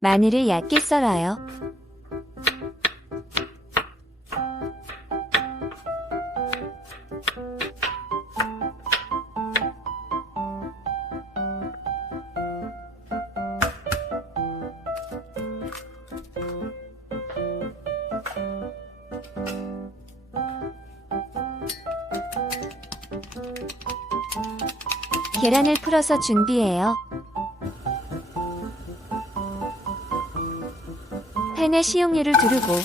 마늘을 얇게 썰어요. 계란을 풀어서 준비해요. 팬에 식용유를 두르고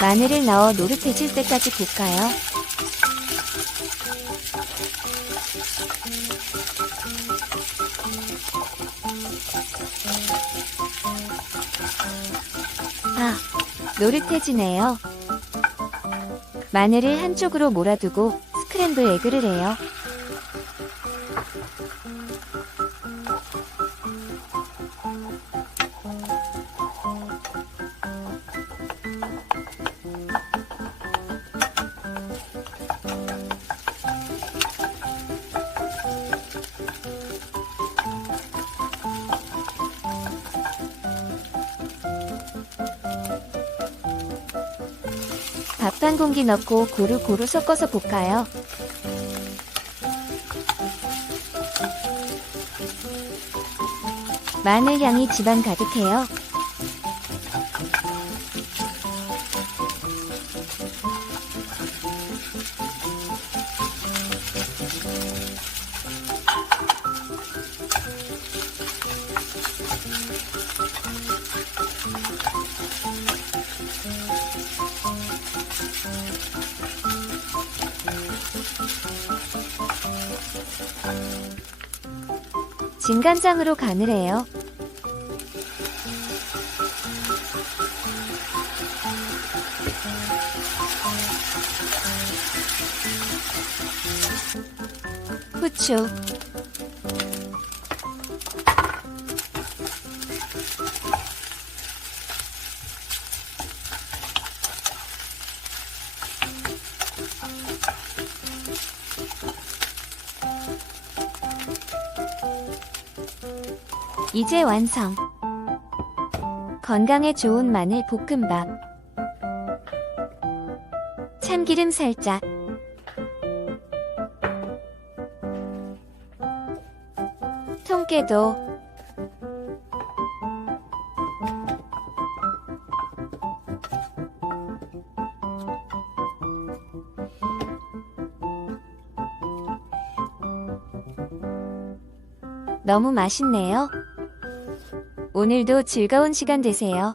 마늘을 넣어 노릇해질 때까지 볶아요. 아, 노릇해지네요. 마늘을 한쪽으로 몰아두고 스크램블 에그를 해요. 밥 한 공기 넣고 고루고루 섞어서 볶아요. 마늘 향이 집안 가득해요. 진간장으로 간을 해요. 후추 이제 완성. 건강에 좋은 마늘 볶음밥. 참기름 살짝. 통깨도. 너무 맛있네요. 오늘도 즐거운 시간 되세요.